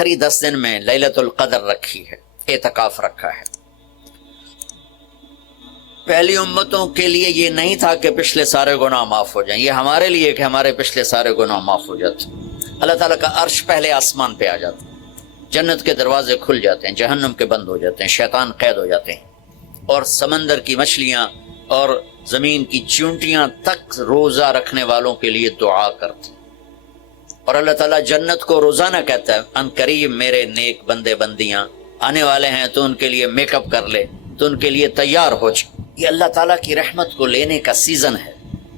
آخری 10 دن میں لیلۃ القدر رکھی ہے، اعتکاف رکھا ہے۔ پہلی امتوں کے لیے یہ نہیں تھا کہ پچھلے سارے گناہ معاف ہو جائیں، یہ ہمارے لیے کہ ہمارے پچھلے سارے گناہ معاف ہو جاتے۔ اللہ تعالیٰ کا عرش پہلے آسمان پہ آ جاتا ہے، جنت کے دروازے کھل جاتے ہیں، جہنم کے بند ہو جاتے ہیں، شیطان قید ہو جاتے ہیں، اور سمندر کی مچھلیاں اور زمین کی چونٹیاں تک روزہ رکھنے والوں کے لیے دعا کرتے ہیں۔ اور اللہ تعالیٰ جنت کو روزانہ کہتا ہے ان قریب میرے نیک بندے بندیاں آنے والے ہیں، تو ان کے لیے میک اپ کر لے، تو ان کے لیے تیار ہو جائے۔ یہ اللہ تعالیٰ کی رحمت کو لینے کا سیزن ہے۔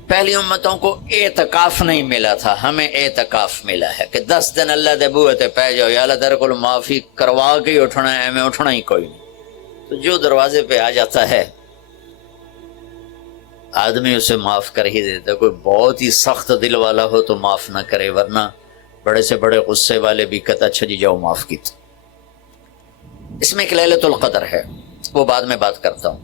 پہلی امتوں کو اعتکاف نہیں ملا تھا، ہمیں اعتکاف ملا ہے کہ 10 دن اللہ دے بوئے تے پہ جاؤ، یا اللہ تیرے کو معافی کروا کے ہی اٹھنا ہے، ہمیں اٹھنا ہی کوئی نہیں۔ تو جو دروازے پہ آ جاتا ہے آدمی اسے معاف کر ہی دیتا ہے۔ کوئی بہت ہی سخت دل والا ہو تو معاف نہ کرے، ورنہ بڑے سے بڑے غصے والے بھی کہتا اچھا جی جاؤ معاف کی۔ اس میں ایک لیلۃ القدر ہے، وہ بعد میں بات کرتا ہوں۔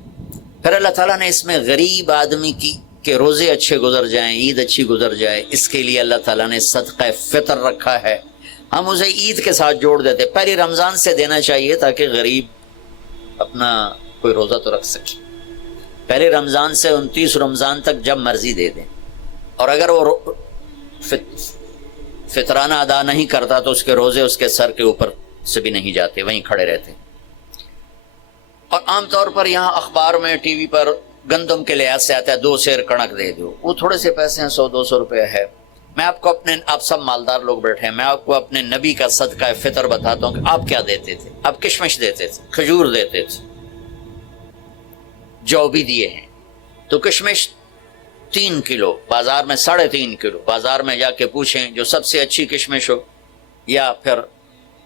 پھر اللہ تعالیٰ نے اس میں غریب آدمی کی کہ روزے اچھے گزر جائیں، عید اچھی گزر جائے، اس کے لیے اللہ تعالیٰ نے صدقہ فطر رکھا ہے۔ ہم اسے عید کے ساتھ جوڑ دیتے، پہلی رمضان سے دینا چاہیے تاکہ غریب اپنا کوئی روزہ تو رکھ سکے۔ پہلے رمضان سے 29 رمضان تک جب مرضی دے دیں، اور اگر وہ فطرانہ ادا نہیں کرتا تو اس کے روزے اس کے سر کے اوپر سے بھی نہیں جاتے، وہیں کھڑے رہتے۔ اور عام طور پر یہاں اخبار میں ٹی وی پر گندم کے لحاظ سے آتا ہے 2 سیر کنک دے دو، وہ تھوڑے سے پیسے ہیں، 100-200 روپے ہے۔ میں آپ کو آپ سب مالدار لوگ بیٹھے ہیں، میں آپ کو اپنے نبی کا صدقہ فطر بتاتا ہوں کہ آپ کیا دیتے تھے۔ آپ کشمش دیتے تھے، کھجور دیتے تھے، جو بھی دیے ہیں۔ تو کشمش 3 کلو، بازار میں 3.5 کلو، بازار میں جا کے پوچھیں جو سب سے اچھی کشمش ہو، یا پھر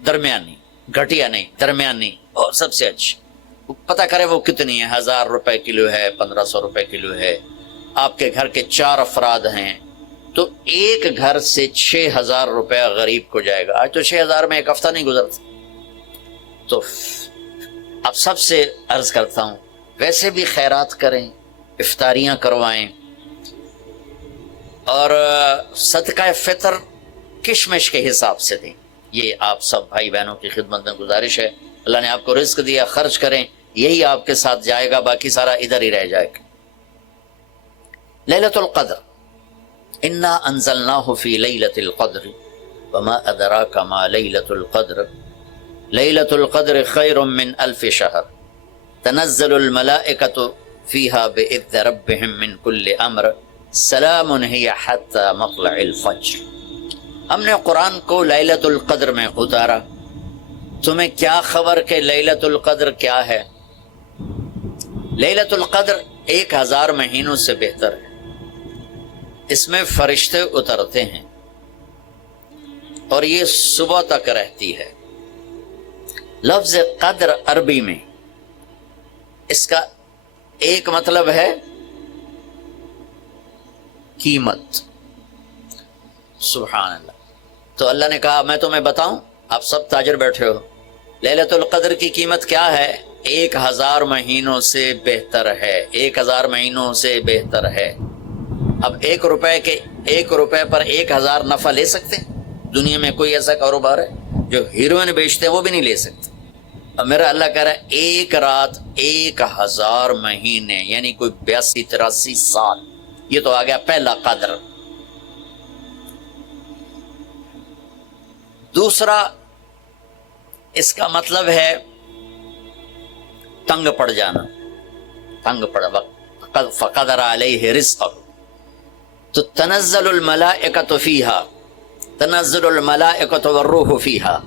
درمیانی، گھٹیا نہیں درمیانی اور سب سے اچھی، پتہ کرے وہ کتنی ہے، 1000 روپے کلو ہے، 1500 روپے کلو ہے۔ آپ کے گھر کے 4 افراد ہیں تو ایک گھر سے 6000 روپے غریب کو جائے گا۔ آج تو 6000 میں ایک ہفتہ نہیں گزرتا۔ تو اب سب سے عرض کرتا ہوں ویسے بھی خیرات کریں، افطاریاں کروائیں، اور صدقہ فطر کشمش کے حساب سے دیں۔ یہ آپ سب بھائی بہنوں کی خدمت میں گزارش ہے۔ اللہ نے آپ کو رزق دیا، خرچ کریں، یہی آپ کے ساتھ جائے گا، باقی سارا ادھر ہی رہ جائے گا۔ لیلۃ القدر، انا انزلناہ فی لیلۃ القدر وما ادراک ما لیلۃ القدر لیلۃ القدر خیر من 1000 شہر تنزل الملائکۃ فیہا بإذن ربہم من کل امر سلام ہی حتی مطلع الفجر۔ ہم نے قرآن کو لیلۃ القدر میں اتارا، تمہیں کیا خبر کہ لیلۃ القدر کیا ہے؟ لیلۃ القدر 1000 مہینوں سے بہتر ہے۔ اس میں فرشتے اترتے ہیں اور یہ صبح تک رہتی ہے۔ لفظ قدر عربی میں اس کا ایک مطلب ہے قیمت۔ سبحان اللہ۔ تو اللہ نے کہا میں تمہیں بتاؤں، آپ سب تاجر بیٹھے ہو، لیلۃ القدر کی قیمت کیا ہے؟ 1000 مہینوں سے بہتر ہے، 1000 مہینوں سے بہتر ہے۔ اب 1 روپے پر 1000 نفع لے سکتے ہیں؟ دنیا میں کوئی ایسا کاروبار ہے؟ جو ہیروئن بیچتے ہیں وہ بھی نہیں لے سکتے۔ اب میرا اللہ کہہ رہا ہے 1 رات 1000 مہینے، یعنی کوئی 82-83 سال۔ یہ تو آ گیا پہلا قدر۔ دوسرا اس کا مطلب ہے تنگ پڑ جانا، تنگ پڑ وقت فقدر علیہ رزقہ۔ تو تنزل الملائکۃ فیہا، تنزل الملائکۃ والروح فیہا،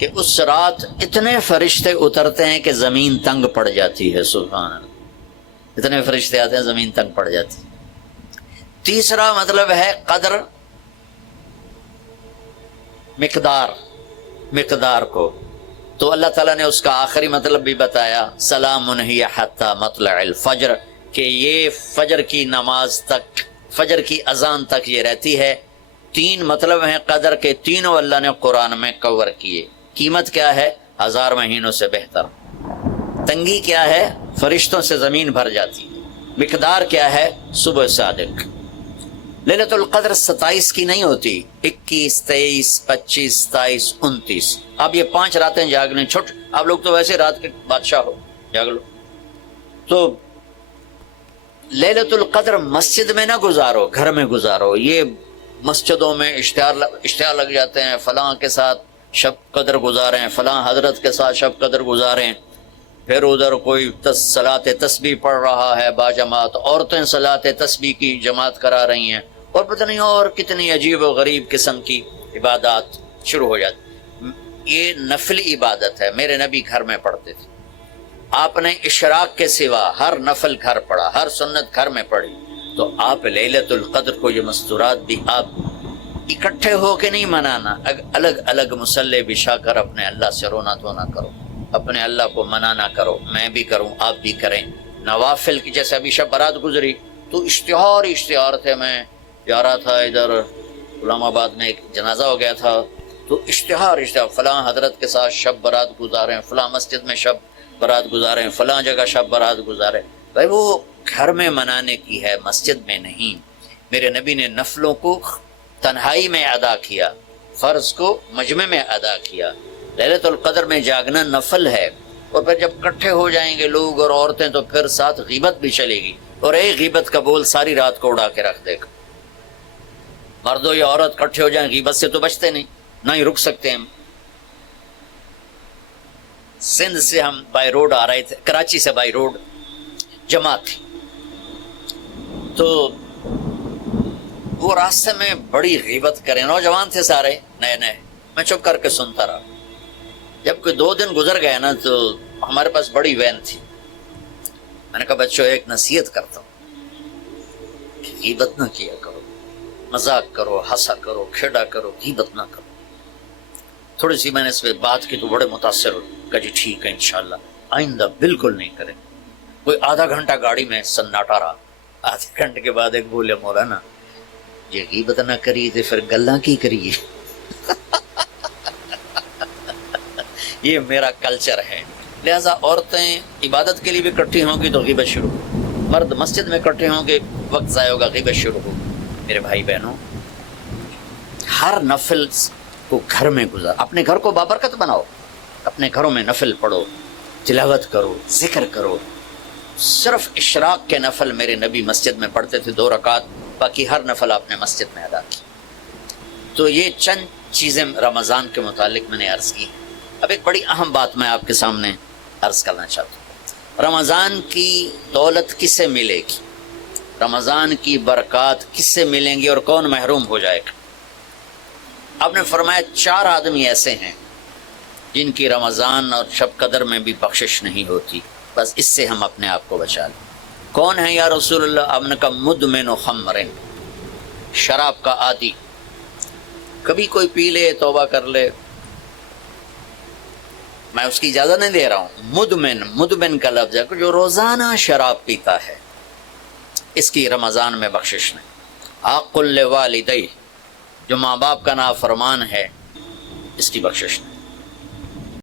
کہ اس رات اتنے فرشتے اترتے ہیں کہ زمین تنگ پڑ جاتی ہے۔ سبحان اللہ، اتنے فرشتے آتے ہیں زمین تنگ پڑ جاتی ہے۔ تیسرا مطلب ہے قدر، مقدار کو، تو اللہ تعالیٰ نے اس کا آخری مطلب بھی بتایا، سلام ہی حتی مطلع الفجر، کہ یہ فجر کی نماز تک، فجر کی اذان تک یہ رہتی ہے۔ 3 مطلب ہیں قدر کے، تینوں اللہ نے قرآن میں کور کیے۔ قیمت کیا ہے؟ 1000 مہینوں سے بہتر۔ تنگی کیا ہے؟ فرشتوں سے زمین بھر جاتی ہے۔ مقدار کیا ہے؟ صبح صادق۔ لیلۃ القدر 27 کی نہیں ہوتی، 21، 23، 25، 27، 29۔ اب یہ 5 راتیں جاگ لیں، چھٹ آپ لوگ تو ویسے رات کے بادشاہ ہو، جاگ لو۔ تو لیلۃ القدر مسجد میں نہ گزارو، گھر میں گزارو۔ یہ مسجدوں میں اشتہار لگ جاتے ہیں، فلاں کے ساتھ شب قدر گزاریں، فلاں حضرت کے ساتھ شب قدر گزاریں، پھر ادھر کوئی صلاۃ تسبیح پڑھ رہا ہے باجماعت، عورتیں صلاۃ تسبیح کی جماعت کرا رہی ہیں، اور پتہ نہیں اور کتنی عجیب و غریب قسم کی عبادات شروع ہو جاتی۔ یہ نفل عبادت ہے، میرے نبی گھر میں پڑھتے تھے۔ آپ نے اشراق کے سوا ہر نفل گھر پڑھا، ہر سنت گھر میں پڑھی، تو آپ لیلۃ القدر کو یہ مستورات بھی آپ اکٹھے ہو کے نہیں منانا، الگ الگ مصلی بچھا کر اپنے اللہ سے رونا دھونا کرو، اپنے اللہ کو منانا کرو، میں بھی کروں آپ بھی کریں۔ نوافل کی جیسے ابھی شب برات گزری تو اشتہار تھے، میں جا رہا تھا ادھر غلام آباد میں ایک جنازہ ہو گیا تھا، تو اشتہار فلاں حضرت کے ساتھ شب برات گزاریں، فلاں مسجد میں شب برات گزاریں، فلاں جگہ شب برات گزاریں۔ بھائی وہ گھر میں منانے کی ہے، مسجد میں نہیں۔ میرے نبی نے نفلوں کو تنہائی میں ادا کیا، فرض کو مجمع میں ادا کیا۔ لیلۃ القدر میں جاگنا نفل ہے، اور پھر جب اکٹھے ہو جائیں گے لوگ اور عورتیں تو پھر ساتھ غیبت بھی چلے گی، اور ایک غیبت کا بول ساری رات کو اڑا کے رکھ دے گا۔ مردوں یا عورت اکٹھے ہو جائیں، غیبت سے تو بچتے نہیں، نہ ہی رک سکتے ہم۔ سندھ سے ہم بائی روڈ آ رہے تھے، کراچی سے بائی روڈ جماعت تھی، تو وہ راستے میں بڑی غیبت کریں، نوجوان تھے سارے نئے نئے، میں چپ کر کے سنتا رہا۔ جب کوئی 2 دن گزر گئے نا تو ہمارے پاس بڑی وین تھی، میں نے کہا بچوں ایک نصیحت کرتا ہوں کہ غیبت نہ کیا کرو، مذاق کرو، ہنسا کرو، کھیڑا کرو، غیبت نہ کرو۔ تھوڑی سی میں نے اس پہ بات کی تو بڑے متاثر ہوئے، کہا جی ٹھیک ہے انشاءاللہ آئندہ بالکل نہیں کریں۔ کوئی آدھا گھنٹہ گاڑی میں سناٹا رہا، آدھے گھنٹے کے بعد ایک بولے مولانا یہ غیبت نہ کریے تو پھر گلاں کی کریے۔ یہ میرا کلچر ہے، لہذا عورتیں عبادت کے لیے بھی اکٹھی ہوں گی تو غیبت شروع ہو، مرد مسجد میں اکٹھے ہوں گے وقت ضائع ہوگا، غیبت شروع ہو۔ میرے بھائی بہنوں، ہر نفل کو گھر میں گزار، اپنے گھر کو بابرکت بناؤ، اپنے گھروں میں نفل پڑھو، تلاوت کرو، ذکر کرو۔ صرف اشراق کے نفل میرے نبی مسجد میں پڑھتے تھے 2 رکعت، باقی ہر نفل آپ نے مسجد میں ادا کی۔ تو یہ چند چیزیں رمضان کے متعلق میں نے عرض کی۔ اب ایک بڑی اہم بات میں آپ کے سامنے عرض کرنا چاہتا ہوں، رمضان کی دولت کس سے ملے گی، رمضان کی برکات کس سے ملیں گی، اور کون محروم ہو جائے گا؟ آپ نے فرمایا 4 آدمی ایسے ہیں جن کی رمضان اور شب قدر میں بھی بخشش نہیں ہوتی، بس اس سے ہم اپنے آپ کو بچا لیں۔ کون ہے یا رسول اللہ؟ آپ نے کہا مدمن خمر، شراب کا عادی، کبھی کوئی پی لے توبہ کر لے، میں اس کی اجازت نہیں دے رہا ہوں۔ مدمن کا لفظ ہے کہ جو روزانہ شراب پیتا ہے، اس کی رمضان میں بخشش نہیں۔ عاق لوالدیہ، جو ماں باپ کا نافرمان ہے، اس کی بخشش نہیں۔